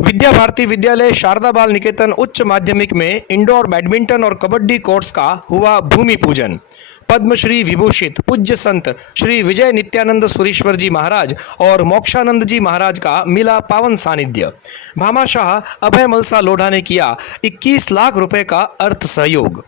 विद्या भारती विद्यालय शारदा बाल निकेतन उच्च माध्यमिक में इंडोर बैडमिंटन और कबड्डी कोर्ट्स का हुआ भूमि पूजन। पद्मश्री विभूषित पूज्य संत श्री विजय नित्यानंद सुरेश्वर जी महाराज और मोक्षानंद जी महाराज का मिला पावन सानिध्य। भामाशाह अभय मलसा लोढ़ा ने किया 21 लाख रुपए का अर्थ सहयोग।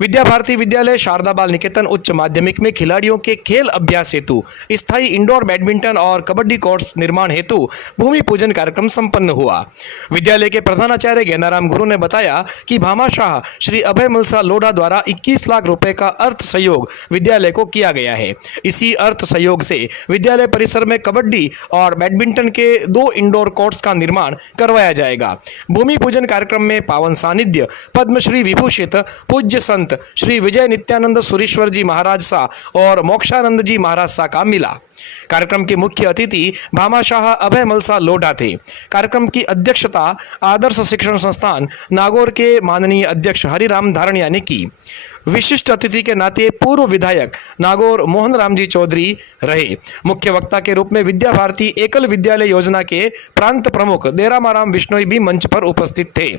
विद्या भारती विद्यालय शारदा बाल निकेतन उच्च माध्यमिक में खिलाड़ियों के खेल अभ्यास हेतु स्थायी इंडोर बैडमिंटन और कबड्डी कोर्ट्स निर्माण हेतु भूमि पूजन कार्यक्रम संपन्न हुआ। विद्यालय के प्रधानाचार्य ज्ञानाराम गुरु ने बताया कि भामाशाह श्री अभय मलसा लोढ़ा द्वारा 21 लाख रुपए का अर्थ सहयोग विद्यालय को किया गया है। इसी अर्थ सहयोग से विद्यालय परिसर में कबड्डी और बैडमिंटन के 2 इंडोर कोर्ट्स का निर्माण करवाया जाएगा। भूमि पूजन कार्यक्रम में पावन सानिध्य पद्मश्री विभूषित पूज्य संत श्री विजय नित्यानंद सुरेश्वर जी महाराज सा और मोक्षानंद जी महाराज सा का मिला। कार्यक्रम के मुख्य अतिथि भामाशाह अभय मलसा लोढ़ा थे। कार्यक्रम की अध्यक्षता आदर्श शिक्षण संस्थान नागौर के माननीय अध्यक्ष हरिराम धारणिया ने की। विशिष्ट अतिथि के नाते पूर्व विधायक नागौर मोहन राम जी चौधरी रहे। मुख्य वक्ता के रूप में विद्या भारती एकल विद्यालय योजना के प्रांत प्रमुख देरामाराम बिश्नोई भी मंच पर उपस्थित थे।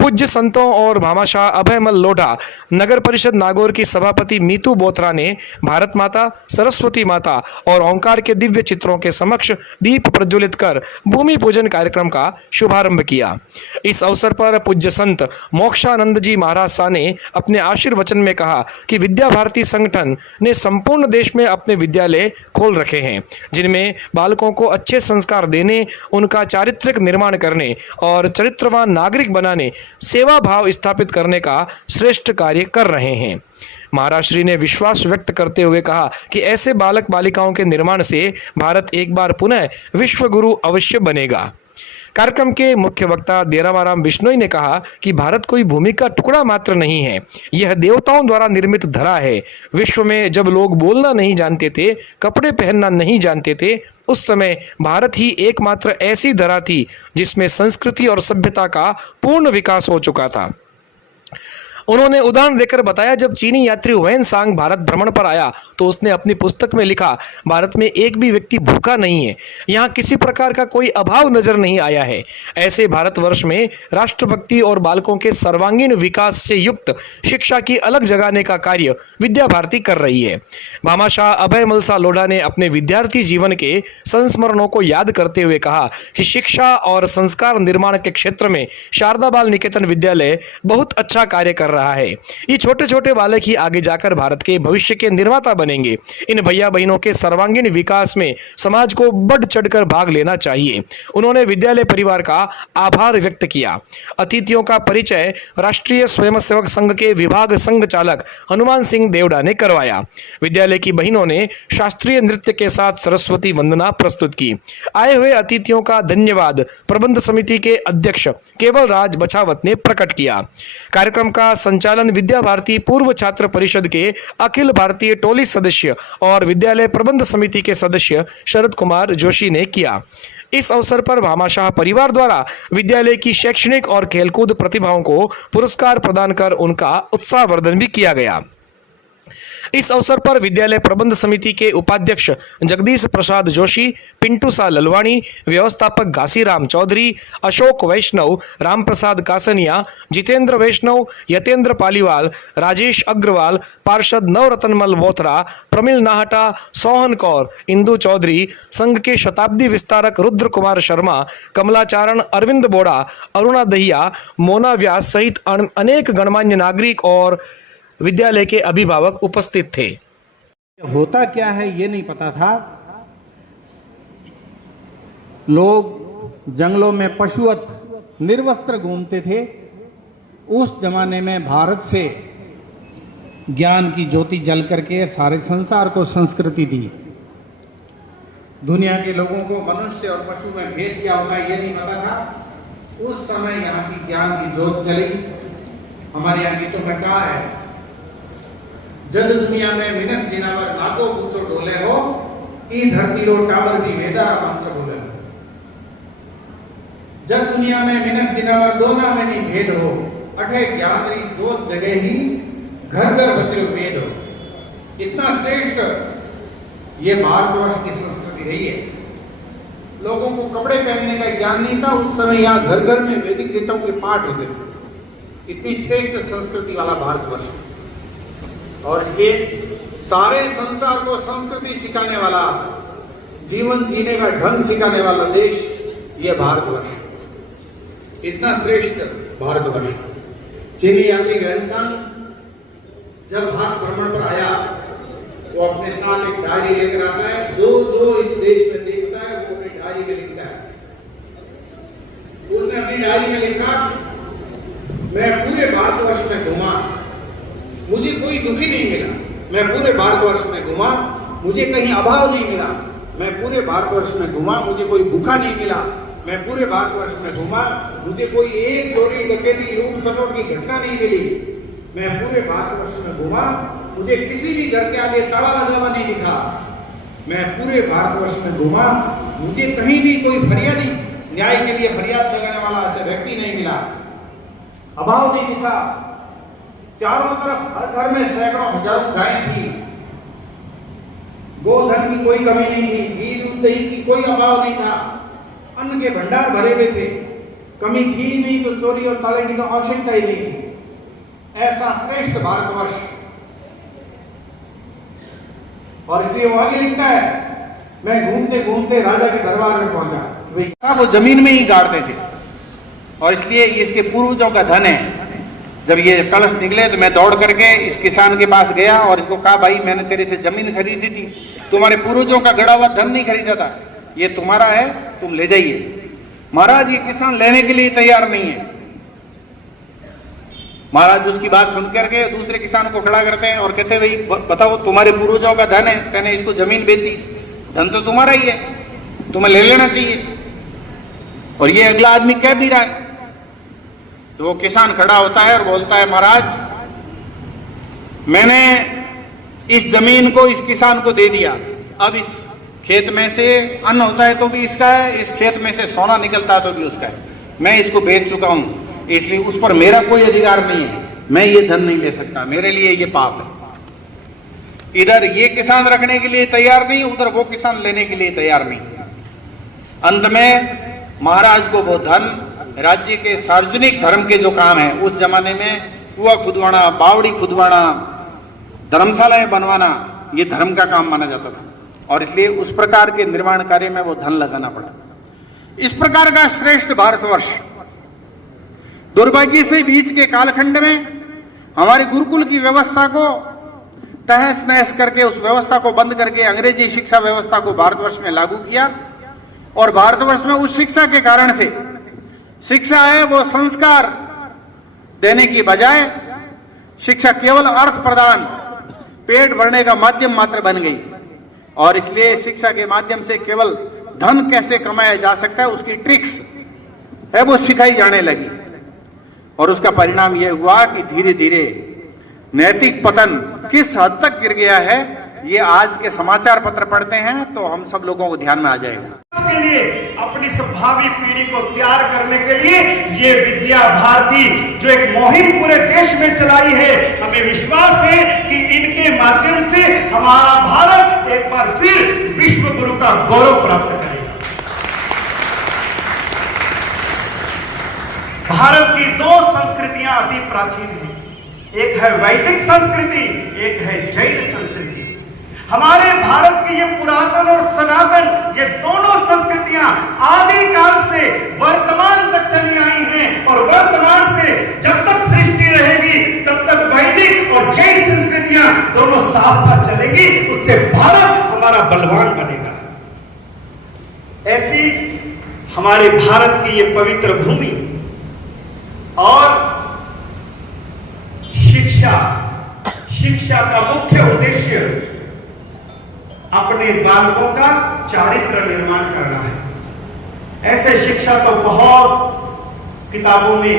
पूज्य संतों और भामाशाह अभय मल लोढ़ा नगर परिषद नागौर की सभापति मीतू बोत्रा ने भारत माता, सरस्वती माता और ओंकार के दिव्य चित्रों के समक्ष दीप प्रज्वलित कर भूमि पूजन कार्यक्रम का शुभारंभ किया। इस अवसर पर पूज्य संत मोक्षानंद जी महाराज सा ने अपने आशीर्वचन में कहा कि विद्या भारती संगठन ने संपूर्ण देश में अपने विद्यालय खोल रखे हैं, जिनमें बालकों को अच्छे संस्कार देने, उनका चारित्रिक निर्माण करने और चरित्रवान नागरिक बनाने, सेवा भाव स्थापित करने का श्रेष्ठ कार्य कर रहे हैं। महाराज श्री ने विश्वास व्यक्त करते हुए कहा कि ऐसे बालक बालिकाओं के निर्माण से भारत एक बार पुनः विश्व गुरु अवश्य बनेगा। कार्यक्रम के मुख्य वक्ता देरामाराम बिश्नोई ने कहा कि भारत कोई भूमि का टुकड़ा मात्र नहीं है, यह देवताओं द्वारा निर्मित धरा है। विश्व में जब लोग बोलना नहीं जानते थे, कपड़े पहनना नहीं जानते थे, उस समय भारत ही एकमात्र ऐसी धरा थी जिसमें संस्कृति और सभ्यता का पूर्ण विकास हो चुका था। उन्होंने उदाहरण देकर बताया, जब चीनी यात्री वेन सांग भारत भ्रमण पर आया तो उसने अपनी पुस्तक में लिखा, भारत में एक भी व्यक्ति भूखा नहीं है, यहाँ किसी प्रकार का कोई अभाव नजर नहीं आया है। ऐसे भारतवर्ष में राष्ट्रभक्ति और बालकों के सर्वांगीण विकास से युक्त शिक्षा की अलग जगाने का कार्य विद्या भारती कर रही है। भामाशाह अभय मलसा लोढ़ा ने अपने विद्यार्थी जीवन के संस्मरणों को याद करते हुए कहा कि शिक्षा और संस्कार निर्माण के क्षेत्र में शारदा बाल निकेतन विद्यालय बहुत अच्छा कार्य कर रहा है। ये छोटे छोटे बालक ही आगे जाकर भारत के भविष्य के निर्माता बनेंगे। इन भैया बहनों के सर्वांगीण विकास में समाज को बढ़ चढ़कर भाग लेना चाहिए। उन्होंने विद्यालय परिवार का आभार व्यक्त किया। अतिथियों का परिचय राष्ट्रीय स्वयंसेवक संघ के विभाग संघ चालक हनुमान सिंह देवड़ा ने करवाया। विद्यालय की बहनों ने शास्त्रीय नृत्य के साथ सरस्वती वंदना प्रस्तुत की। आए हुए अतिथियों का धन्यवाद प्रबंध समिति के अध्यक्ष केवल राज बछावत ने प्रकट किया। कार्यक्रम का संचालन विद्या भारती पूर्व छात्र परिषद के अखिल भारतीय टोली सदस्य और विद्यालय प्रबंध समिति के सदस्य शरद कुमार जोशी ने किया। इस अवसर पर भामाशाह परिवार द्वारा विद्यालय की शैक्षणिक और खेलकूद प्रतिभाओं को पुरस्कार प्रदान कर उनका उत्साहवर्धन भी किया गया। इस अवसर पर विद्यालय प्रबंध समिति के उपाध्यक्ष जगदीश प्रसाद जोशी, पिंटू सा ललवाणी, व्यवस्थापक घासीराम चौधरी, अशोक वैष्णव, राम प्रसाद कासनिया, जितेंद्र वैष्णव, यतेंद्र पालीवाल, राजेश अग्रवाल, पार्षद नवरतनमल बोथरा, प्रमिल नाहटा, सोहन कौर, इंदु चौधरी, संघ के शताब्दी विस्तारक रुद्र कुमार शर्मा, कमलाचारण, अरविंद बोड़ा, अरुणा दहिया, मोना व्यास सहित अनेक गणमान्य नागरिक और विद्यालय के अभिभावक उपस्थित थे। होता क्या है ये नहीं पता था। लोग जंगलों में पशुवत निर्वस्त्र घूमते थे। उस जमाने में भारत से ज्ञान की ज्योति जल करके सारे संसार को संस्कृति दी। दुनिया के लोगों को मनुष्य और पशु में भेद क्या होता है ये नहीं पता था। उस समय यहाँ की ज्ञान की ज्योत चली। हमारे यहाँ गीतों में कहा है, जग दुनिया में मिनट जिना पर नाको पूछो डोले हो, ई धरती रो टावर भी वेदारा मंत्र बोले हो। जग दुनिया में मिनट जिना पर दोना में नहीं भेद हो, अठे ज्ञान री जोत जगह ही घर घर बचरो वेद हो। इतना श्रेष्ठ ये भारतवर्ष की संस्कृति रही है। लोगों को कपड़े पहनने का ज्ञान नहीं था। उस समय यहाँ घर घर में वैदिक ऋचाओं के पाठ होते थे। इतनी श्रेष्ठ संस्कृति वाला भारतवर्ष, और इसलिए सारे संसार को संस्कृति सिखाने वाला, जीवन जीने का ढंग सिखाने वाला देश ये भारतवर्ष। इतना श्रेष्ठ भारतवर्ष। चीनी यात्री ग्रैंडसन जब भारत भ्रमण पर आया, वो अपने साथ एक डायरी लेकर आता है। जो जो इस देश में देखता है वो अपनी डायरी में लिखता है। उसने अपनी डायरी में लिखा, मैं पूरे भारतवर्ष में घूमा, मुझे कोई दुखी नहीं मिला। मैं पूरे भारतवर्ष में घूमा, मुझे कहीं अभाव नहीं मिला। मैं पूरे भारतवर्ष में घूमा, मुझे कोई भूखा नहीं मिला। मैं पूरे भारतवर्ष में घूमा, मुझे कोई एक चोरी डकैती लूट खसोट की घटना नहीं मिली। मैं पूरे भारतवर्ष में घूमा, मुझे किसी भी घर के आगे ताला लगा हुआ नहीं दिखा। मैं पूरे भारतवर्ष में घूमा, मुझे कहीं भी कोई फरियादी, न्याय के लिए फरियाद लगाने वाला ऐसा व्यक्ति नहीं मिला। अभाव नहीं दिखा। चारों तरफ हर घर में सैकड़ों हजारों गायें थी। गोधन की कोई कमी नहीं थी। घी दूध दही की कोई अभाव नहीं था। अन्न के भंडार भरे हुए थे। कमी थी नहीं तो चोरी और ताले की तो आवश्यकता ही नहीं थी। ऐसा श्रेष्ठ भारतवर्ष। और इसलिए वो आगे लिखता है, मैं घूमते घूमते राजा के दरबार में पहुंचा। वो जमीन में ही गाड़ते थे, और इसलिए इसके पूर्वजों का धन है। जब ये कलश निकले तो मैं दौड़ करके इस किसान के पास गया और इसको कहा, भाई मैंने तेरे से जमीन खरीदी थी, तुम्हारे पूर्वजों का गड़ा हुआ धन नहीं खरीदा था, ये तुम्हारा है, तुम ले जाइए। महाराज ये किसान लेने के लिए तैयार नहीं है। महाराज उसकी बात सुन करके दूसरे किसान को खड़ा करते हैं और कहते, भाई बताओ तुम्हारे पूर्वजों का धन है, तूने इसको जमीन बेची, धन तो तुम्हारा ही है, तुम्हें ले लेना चाहिए। और ये अगला आदमी कह भी रहा है। तो वो किसान खड़ा होता है और बोलता है, महाराज मैंने इस जमीन को इस किसान को दे दिया, अब इस खेत में से अन्न होता है तो भी इसका है, इस खेत में से सोना निकलता है तो भी उसका है। मैं इसको बेच चुका हूं, इसलिए उस पर मेरा कोई अधिकार नहीं है, मैं ये धन नहीं ले सकता, मेरे लिए ये पाप है। इधर ये किसान रखने के लिए तैयार नहीं, उधर वो किसान लेने के लिए तैयार नहीं। अंत में महाराज को वो धन, राज्य के सार्वजनिक धर्म के जो काम है, उस जमाने में कुआं खुदवाना, बावड़ी खुदवाना, धर्मशालाएं बनवाना, ये धर्म का काम माना जाता था, और इसलिए उस प्रकार के निर्माण कार्य में वो धन लगाना पड़ा। इस प्रकार का श्रेष्ठ भारतवर्ष। दुर्भाग्य से बीच के कालखंड में हमारे गुरुकुल की व्यवस्था को तहस नहस करके, उस व्यवस्था को बंद करके अंग्रेजी शिक्षा व्यवस्था को भारतवर्ष में लागू किया, और भारतवर्ष में उस शिक्षा के कारण से, शिक्षा है वो संस्कार देने की बजाय शिक्षा केवल अर्थ प्रदान, पेट भरने का माध्यम मात्र बन गई, और इसलिए शिक्षा के माध्यम से केवल धन कैसे कमाया जा सकता है उसकी ट्रिक्स है वो सिखाई जाने लगी। और उसका परिणाम यह हुआ कि धीरे धीरे नैतिक पतन किस हद तक गिर गया है, ये आज के समाचार पत्र पढ़ते हैं तो हम सब लोगों को ध्यान में आ जाएगा। के लिए अपनी भावी पीढ़ी को तैयार करने के लिए ये विद्या भारती जो एक मुहिम पूरे देश में चलाई है, हमें विश्वास है कि इनके माध्यम से हमारा भारत एक बार फिर विश्व गुरु का गौरव प्राप्त करेगा। भारत की दो संस्कृतियां अति प्राचीन हैं, एक है वैदिक संस्कृति, एक है जैन संस्कृति। हमारे भारत की ये पुरातन और सनातन, ये दोनों संस्कृतियां आदिकाल से वर्तमान तक चली आई हैं, और वर्तमान से जब तक सृष्टि रहेगी तब तक वैदिक और जैन संस्कृतियां दोनों साथ साथ चलेगी। उससे भारत हमारा बलवान बनेगा। ऐसी हमारे भारत की ये पवित्र भूमि और शिक्षा का मुख्य उद्देश्य अपने बालकों का चारित्र निर्माण करना है। ऐसे शिक्षा तो बहुत किताबों में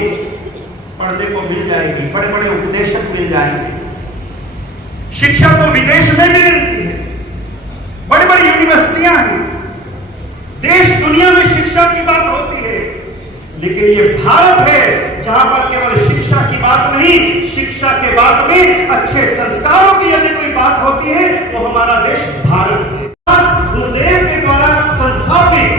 पढ़ने को मिल जाएगी, बड़े बड़े उपदेशक मिल जाएंगे। शिक्षा तो विदेश में भी मिलती है, बड़ी बड़ी यूनिवर्सिटियां हैं, देश दुनिया में शिक्षा की बात होती है, लेकिन ये भारत है जहां पर केवल शिक्षा की बात नहीं, शिक्षा के बाद में अच्छे संस्कारों की यदि कोई बात होती है तो हमारा देश भारत है। गुरुदेव के द्वारा संस्थापित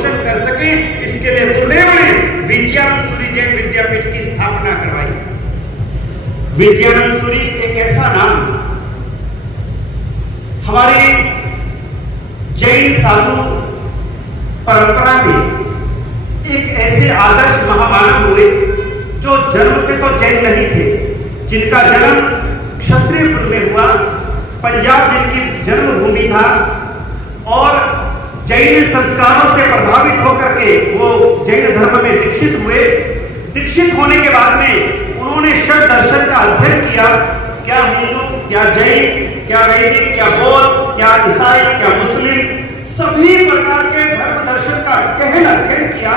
रोशन कर सके, इसके लिए गुरुदेव ने विजयानंद सूरी जैन विद्यापीठ की स्थापना करवाई। विजयानंद सूरी एक ऐसा नाम, हमारी जैन साधु परंपरा में एक ऐसे आदर्श महामानव हुए जो जन्म से तो जैन नहीं थे, जिनका जन्म क्षत्रिय कुल में हुआ, पंजाब जिनकी जन्मभूमि था, और जैन संस्कारों से प्रभावित होकर के वो जैन धर्म में दीक्षित हुए। दीक्षित होने के बाद में उन्होंने षट दर्शन का अध्ययन किया, क्या हिंदू, क्या जैन, क्या वैदिक, क्या बौद्ध, क्या ईसाई, क्या मुस्लिम, सभी प्रकार के धर्म दर्शन का गहन अध्ययन किया।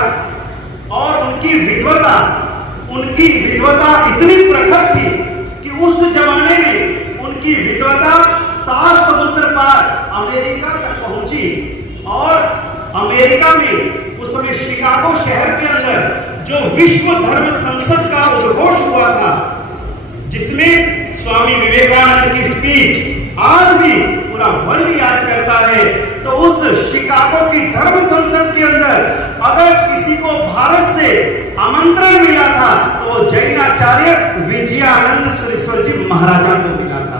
और उनकी विद्वता इतनी प्रखर थी कि उस जमाने में उनकी विद्वता 7 समुद्र पार अमेरिका तक पहुंची। और अमेरिका में उस समय शिकागो शहर के अंदर जो विश्व धर्म संसद का उद्घोष हुआ था, जिसमें स्वामी विवेकानंद की स्पीच आज भी पूरा वर्ल्ड याद करता है, तो उस शिकागो की धर्म संसद के अंदर अगर किसी को भारत से आमंत्रण मिला था तो वो जैनाचार्य विजयानंद सुरेश्वर जी महाराजा को मिला था।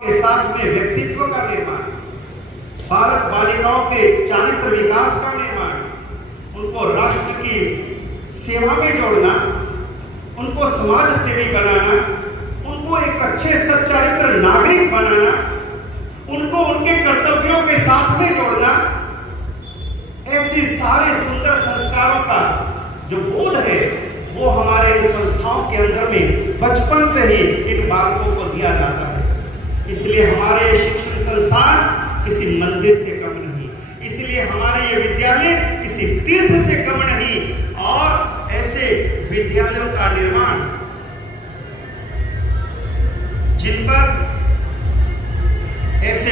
के साथ में व्यक्तित्व का निर्माण, भारत बालिकाओं के चारित्र विकास का निर्माण, उनको राष्ट्र की सेवा में जोड़ना, उनको समाज सेवी बनाना, उनको एक अच्छे सच्चारित्र नागरिक बनाना, उनको उनके कर्तव्यों के साथ में जोड़ना, ऐसे सारे सुंदर संस्कारों का जो बोध है वो हमारे इन संस्थाओं के अंदर में बचपन से ही इन बालकों को दिया जाता है। इसलिए हमारे शिक्षण संस्थान किसी मंदिर से कम नहीं, इसलिए हमारे ये विद्यालय किसी तीर्थ से कम नहीं। और ऐसे विद्यालयों का निर्माण जिन पर ऐसे